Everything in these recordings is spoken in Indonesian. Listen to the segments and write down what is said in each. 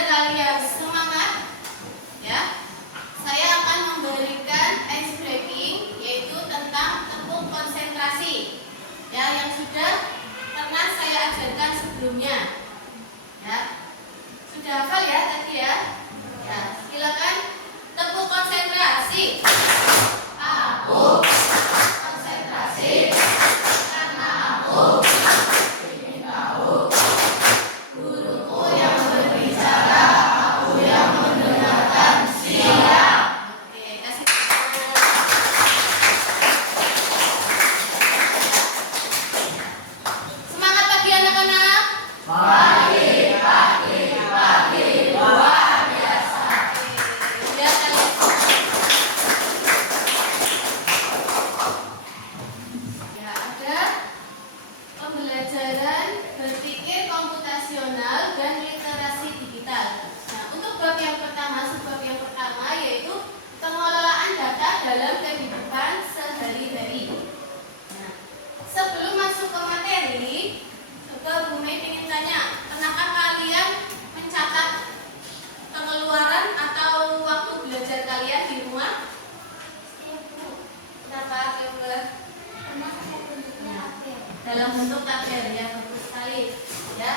Biar kalian semangat, ya, saya akan memberikan ice breaking, yaitu tentang tepuk konsentrasi, ya, yang sudah pernah saya ajarkan sebelumnya. Ya, sudah hafal ya tadi ya? Ya, silakan tepuk konsentrasi. Aku konsentrasi karena aku ingin tahu. Guruku yang berbicara, aku yang mendengarkan. Siap. Oke, kasih tepuk. Semangat pagi anak-anak. Pagi, luar biasa. Lihat kalian. Ya, ada pembelajaran berpikir komputasional dan literasi digital. Nah, untuk bab yang pertama, subbab yang pertama yaitu pengelolaan data dalam kehidupan sehari-hari. Nah, sebelum masuk ke materi, Bu Mei ingin tanya, pernahkah kalian mencatat pengeluaran atau waktu belajar kalian di rumah? Kenapa? Coba. Dalam bentuk tabel, ya, bagus sekali. Ya,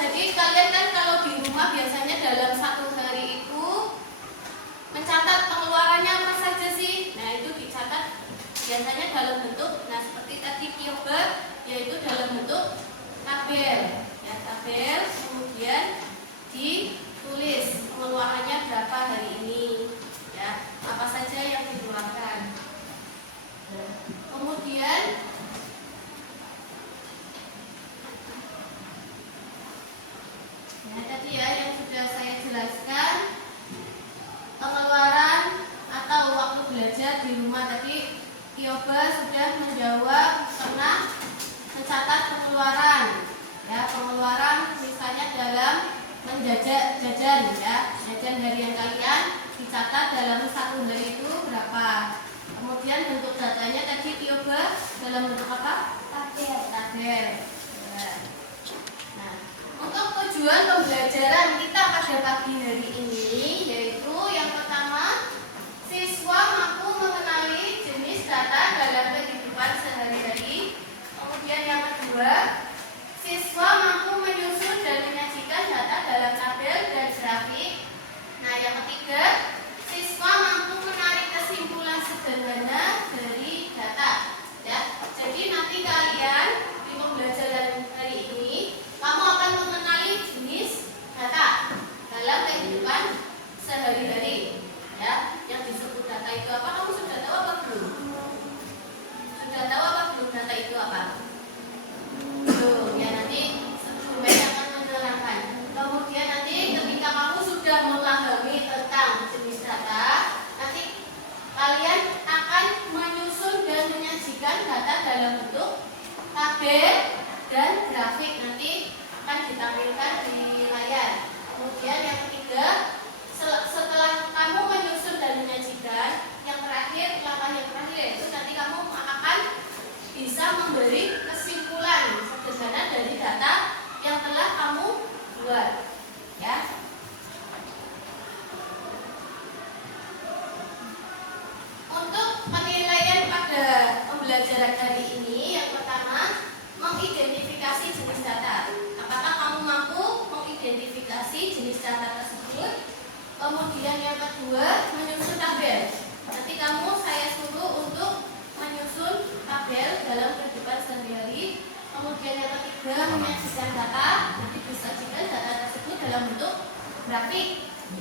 jadi kalian kan kalau di rumah biasanya dalam satu hari itu mencatat pengeluarannya apa saja sih? Nah, itu dicatat biasanya dalam bentuk, nah seperti tadi Kyoba, yaitu dalam bentuk tabel, ya, tabel, kemudian ditulis pengeluarannya berapa hari ini, ya, apa saja yang dikeluarkan. Kemudian tadi ya yang sudah saya jelaskan, pengeluaran atau waktu belajar di rumah tadi Kyoba sudah menjawab pernah mencatat pengeluaran, ya, pengeluaran misalnya dalam jajan, ya, jajan harian kalian dicatat dalam satu hari itu berapa. Kemudian bentuk datanya tadi Kyoba dalam bentuk apa? Tabel. Ya. Nah, untuk tujuan pembelajaran kita pada pagi hari ini yaitu yang pertama, siswa mampu mengenali jenis data dalam kehidupan sehari-hari. Kemudian yang kedua, siswa mampu menyusun dan menyajikan data dalam tabel dan grafik. Nah, yang ketiga, siswa mampu menarik kesimpulan sederhana dari data. Ya, jadi nanti kalian di pembelajaran hari ini kamu akan mengenali jenis data dalam kehidupan sehari-hari. Ya, yang disebut data itu apa? Kamu sudah tahu apa belum? Sudah tahu apa belum data itu apa? Belum. Ya, nanti sebelumnya akan menerangkan. Kemudian nanti ketika kamu sudah memahami tentang jenis data, nanti kalian akan menyusun dan menyajikan data dalam bentuk tabel dan grafik, nanti akan ditampilkan di layar. Kemudian yang ketiga, setelah kamu menyusun dan menyajikan, yang terakhir, langkah yang terakhir itu nanti kamu akan bisa memberi kesimpulan sederhana dari data yang telah kamu buat, ya. Untuk penilaian pada pembelajaran hari ini, yang pertama, mengidentifikasi jenis data. Apakah kamu mampu mengidentifikasi jenis data tersebut? Kemudian yang kedua, menyusun tabel. Nanti saya suruh untuk menyusun tabel dalam kehidupan sehari-hari. Kemudian yang ketiga, menyajikan data. Nanti disajikan data tersebut dalam bentuk grafik,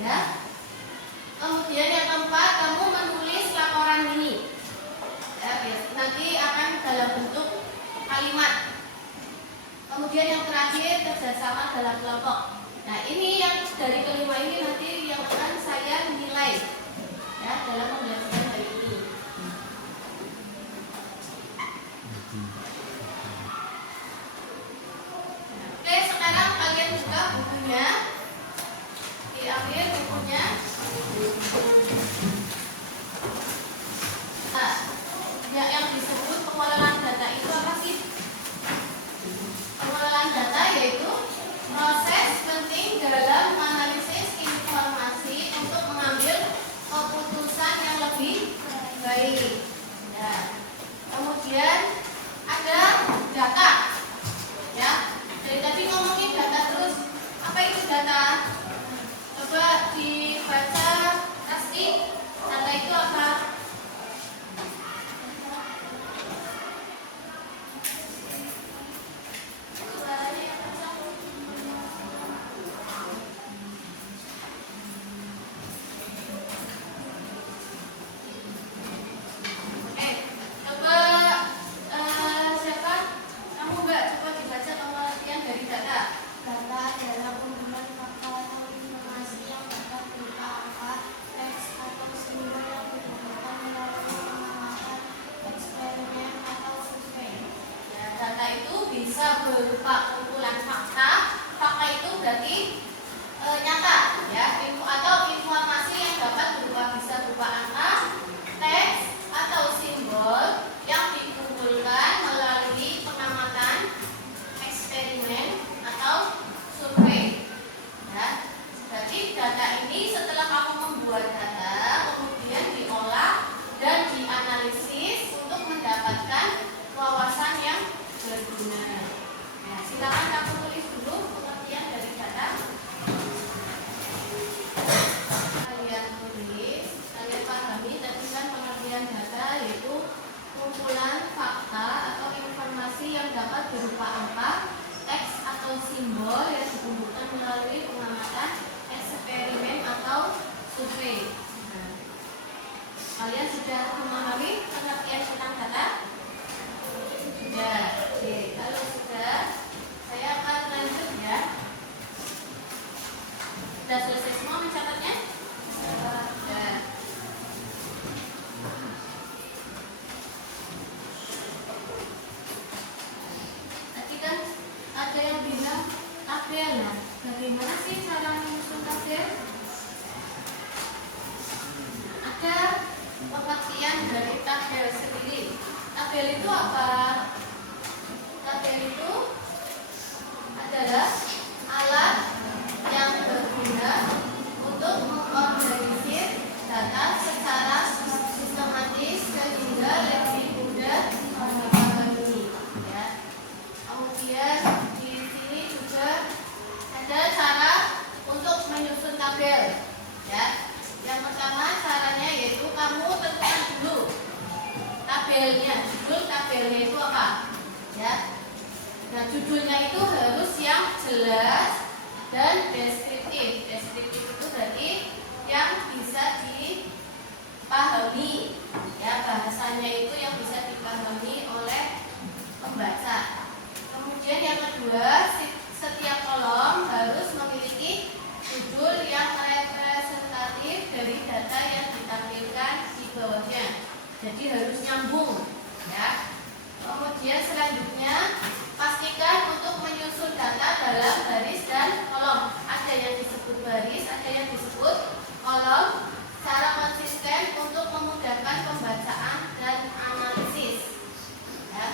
ya. Kemudian yang keempat, kamu menulis laporan mini. Ya, nanti akan dalam bentuk kalimat. Kemudian yang terakhir, kerjasama dalam kelompok. Nah, ini yang dari kelima ini nanti yang akan saya nilai, ya, dalam pembelajaran hari ini. Oke, sekarang kalian buka bukunya. Diambil bukunya. Nah, yang disebut pengelolaan data itu apa sih? Pengelolaan data yaitu proses penting dalam lebih baik. Nah, kemudian ada data. Ya, dari tadi ngomongin data terus. Apa itu data? Coba dibaca pasti. Data itu apa? Bisa berupa kumpulan fakta. Fakta itu berarti nyata, ya, info atau informasi yang dapat bisa berupa angka, teks atau simbol yang dikumpulkan melalui pengamatan, eksperimen atau survei. Ya, berarti data ini setelah kamu membuat data, kemudian diolah dan dianalisis untuk mendapatkan wawasan yang berguna. Nah, silakan kamu tulis dulu pengertian dari data. Kalian tulis, kalian pahami tadi kan pengertian data yaitu kumpulan fakta atau informasi yang dapat berupa angka, teks atau simbol yang dikumpulkan melalui pengamatan, eksperimen atau survei. Nah, kalian sudah memahami pengertian tentang data? Sudah. Oke, kalau sudah, saya akan lanjut ya. Sudah selesai semua mencatatnya? Sudah. Tadi kan ada yang bilang tabel. Nah, bagaimana sih cara menyusun tabel? Ada pengertian dari tabel sendiri. Tabel itu apa? Tabel itu adalah alat yang berguna untuk mengorganisir data secara sistematis sehingga lebih mudah dipahami. Ya. Kemudian di sini juga ada cara untuk menyusun tabel. Ya. Yang pertama caranya yaitu kamu tentukan dulu tabelnya, judul tabelnya itu apa? Ya. Nah, judulnya itu harus yang jelas dan deskriptif. Deskriptif itu berarti yang bisa dipahami. Ya, bahasanya itu yang bisa dipahami oleh pembaca. Kemudian yang kedua, setiap kolom harus memiliki judul yang representatif dari data yang ditampilkan di bawahnya. Jadi harus nyambung, ya. Kemudian selanjutnya pastikan untuk menyusun data dalam baris dan kolom. Ada yang disebut baris, ada yang disebut kolom. Cara konsisten untuk memudahkan pembacaan dan analisis. Ya.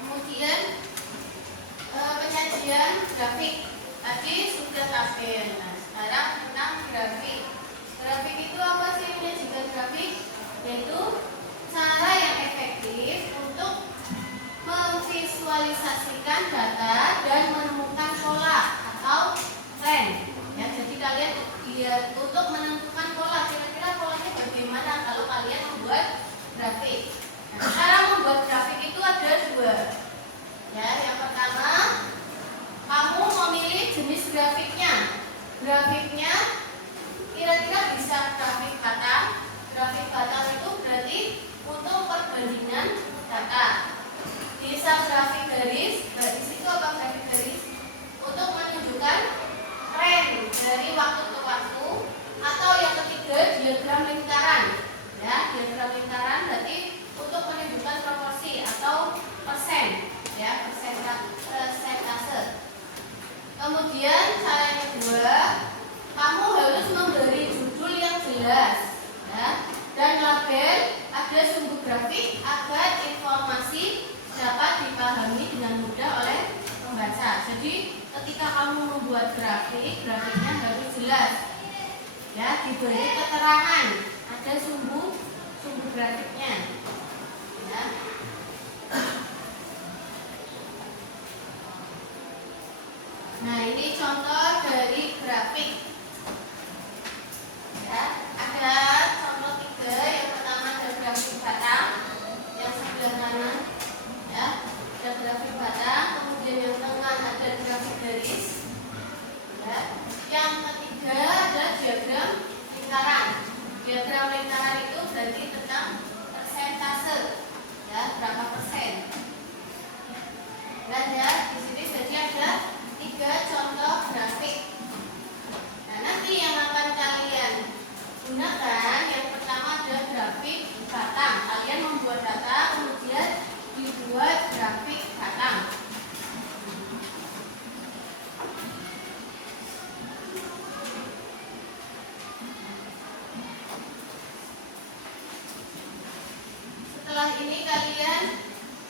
Kemudian penyajian grafik. Tadi sudah tabel. Nah, sekarang tentang grafik. Grafik itu apa sih menyajikan grafik? Yaitu cara yang efektif untuk memvisualisasikan data dan menemukan pola atau tren. Ya, jadi kalian untuk menentukan pola, kira-kira polanya bagaimana kalau kalian membuat grafik. Nah, cara membuat grafik itu ada dua. Ya, yang pertama kamu memilih jenis grafiknya. Grafiknya kira-kira bisa grafik batang. Grafik batang itu berarti untuk perbandingan data. Bisa grafik garis. Di situ apa grafik garis? Untuk menunjukkan tren dari waktu ke waktu. Atau yang ketiga diagram lingkaran. Ya, diagram lingkaran berarti untuk menunjukkan proporsi atau persen. Ya, persentase. Kemudian cara yang kedua, kamu Ya, diberi keterangan, ada sumbu grafiknya. Ya. Nah, ini contoh dari grafik. Ya, ada contoh 3. Yang pertama ada grafik batang, yang sebelah kanan. Ya, ada grafik batang. Kemudian yang tengah ada grafik garis. Ya. Yang ketiga ada diagram lingkaran. Diagram lingkaran itu berarti tentang persentase. Ya, berapa persen. Dan ya, di sini saja ada 3 contoh grafik. Nah, nanti yang akan kalian gunakan yang pertama ada grafik batang. Kalian membuat data kemudian dibuat grafik batang. Setelah ini kalian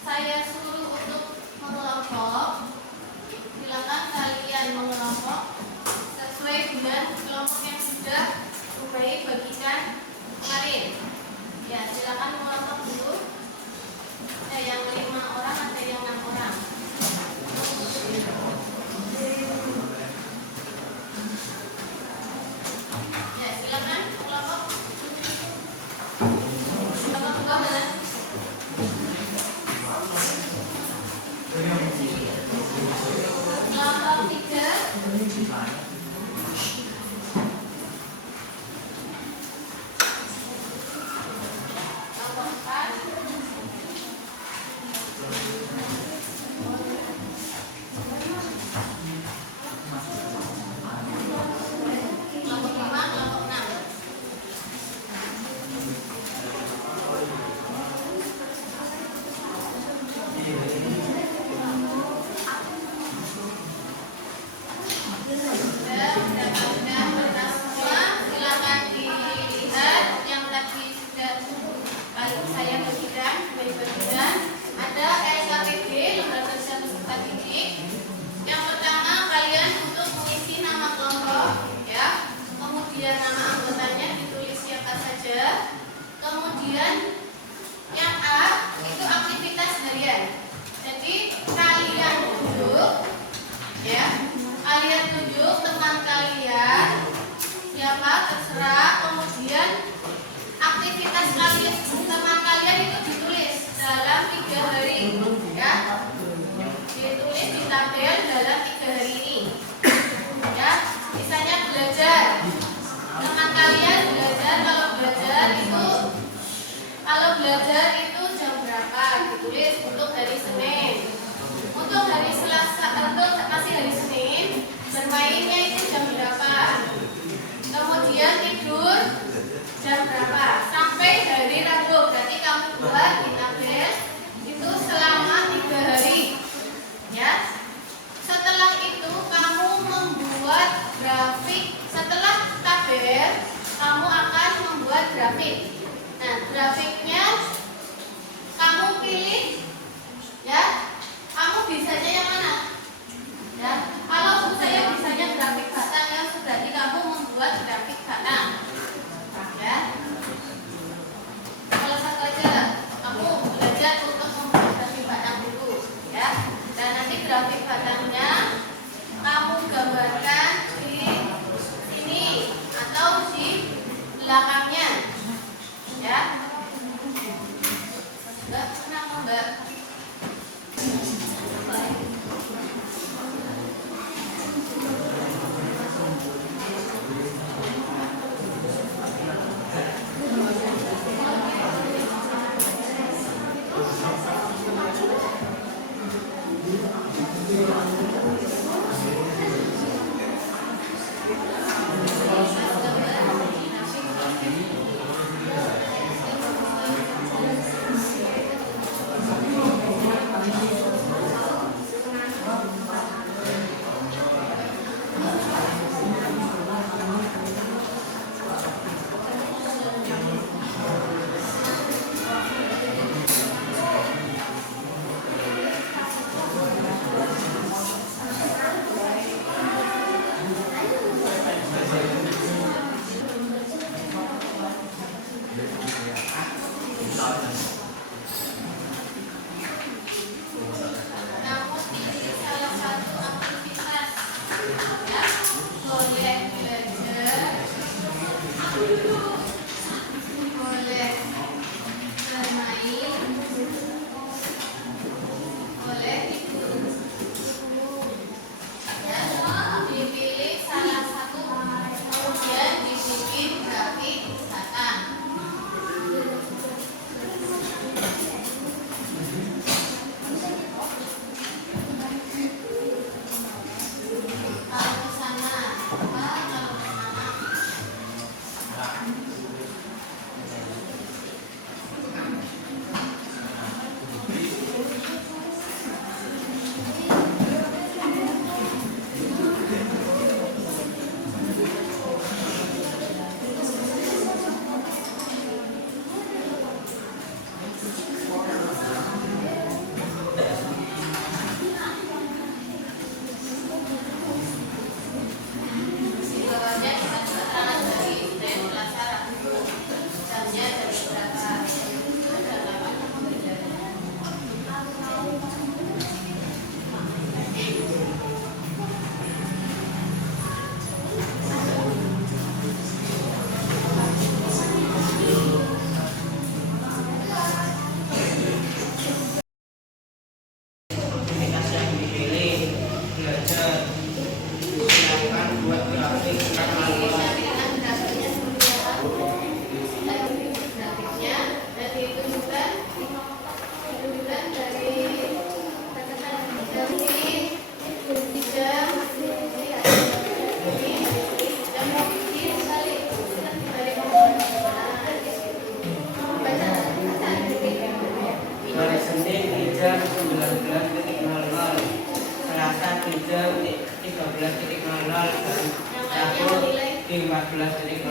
saya suruh untuk mengelompok. Silakan kalian mengelompok sesuai dengan kelompok yang sudah Ubay bagikan kemarin. Ya, silakan mengelompok dulu. Ada yang 5 orang, ada yang 6 orang. Ya, silakan mengelompok. Kelompok kedua mana? Kelompok 3. Kemudian yang A itu aktivitas harian. Jadi kalian tunjuk, ya, kalian tunjuk teman kalian siapa terserah. Kemudian aktivitas kalian teman kalian itu ditulis dalam 3 hari, ya, ditulis di tabel dalam 3 hari ini. Ya, misalnya belajar. Teman kalian belajar, kalau belajar itu jam berapa ditulis untuk hari Senin. Untuk hari Selasa, untuk masih hari Senin, bermainnya itu jam berapa. Kemudian tidur jam berapa sampai hari Rabu. Berarti kamu buat di tabel itu selama 3 hari. Ya. Setelah itu kamu membuat grafik. Setelah tabel, kamu akan membuat grafik. Nah, grafiknya kamu pilih, ya. Kamu bisanya yang mana? Ya. Kalau saya bisanya grafik batang, ya, berarti kamu membuat grafik batang. Ya. Kalau satu aja, kamu belajar untuk membuat grafik batang dulu, ya. Dan nanti grafik batangnya kamu gambarkan di sini atau di belakangnya, ya. Mbak, kenapa Mbak? Boleh bermain, boleh tidur. Ya, dipilih salah satu, kemudian dibikin grafik usahakan. Kalau ke sana, apa kalau ke sana? Di bawahnya dikasih keterangan dari dan pelajaran. Jamnya jam berapa? Ada 8 sama bedanya. Aktivitas yang dipilih belajar. Silakan buat grafik manual. Tampilan grafiknya seperti apa? Grafiknya dan ditunjukkan dari jam Hari Senin di jam 19.00, Selasa di jam 13.00, dan Rabu di 14.00.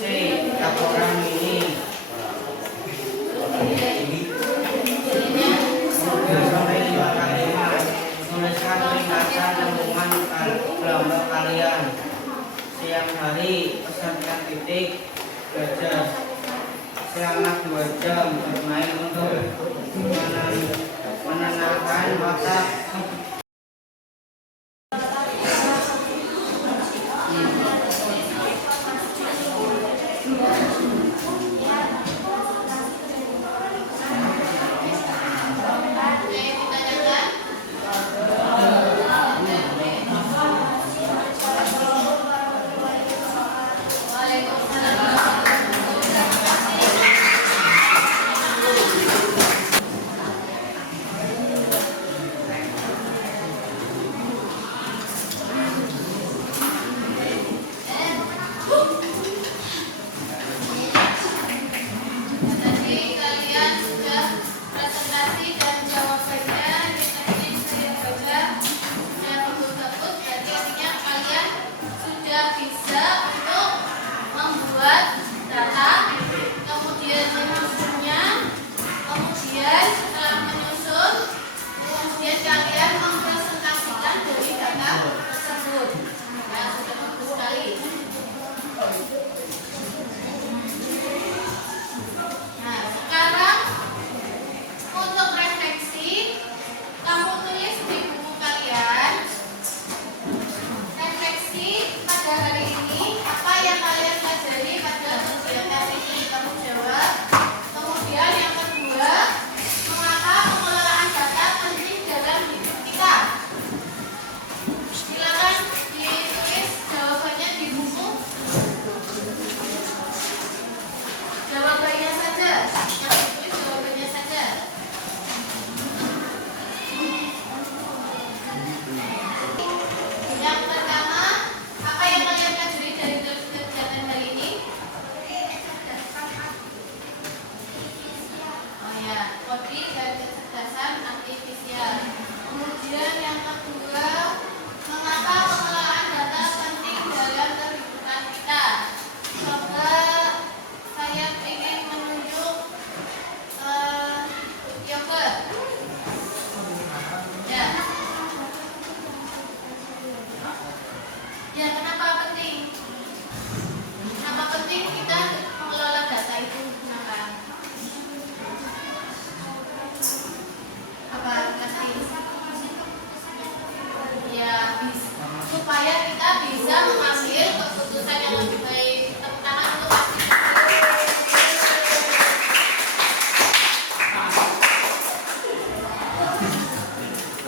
C. Laporan ini. 3-5 tuliskan ringkasan temuan kelompok kalian. Siang hari pesankan titik belajar selama 2 jam bermain untuk menenangkan otak.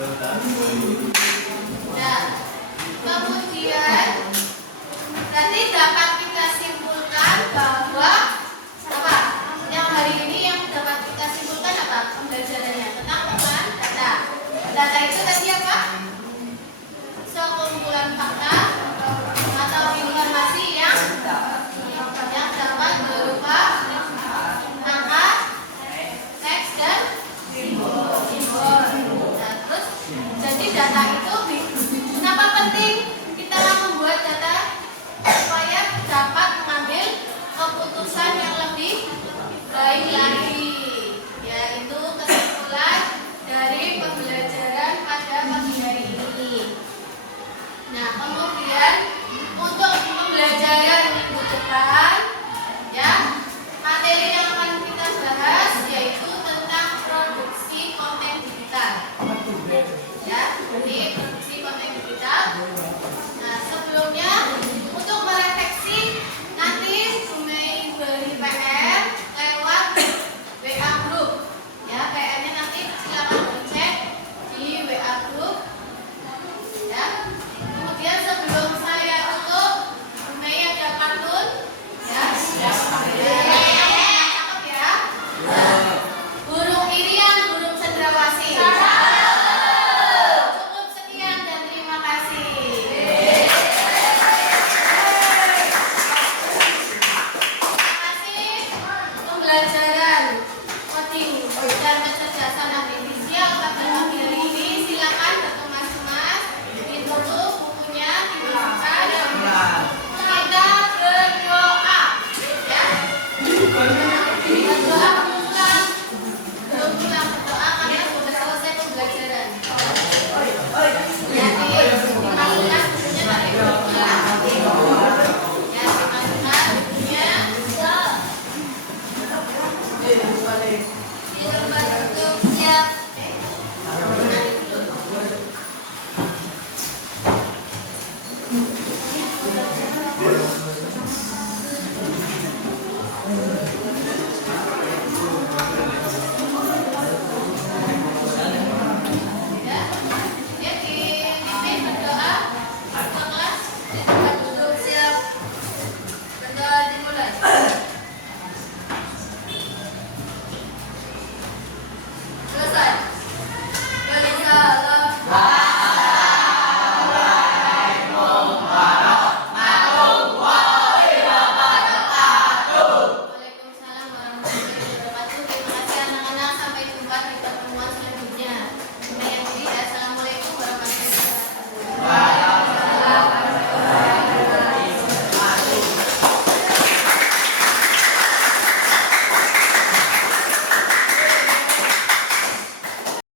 Nah, kemudian nanti dapat kita simpulkan bahwa apa? Yang hari ini yang dapat kita simpulkan apa? Pembelajarannya tentang temuan data. Data itu tadi apa? Sekumpulan fakta atau informasi yang dapat berupa angka, teks dan simbol. Nah, terus jadi data itu kenapa penting kita membuat data supaya dapat mengambil keputusan yang lebih baik lagi, yaitu kesimpulan dari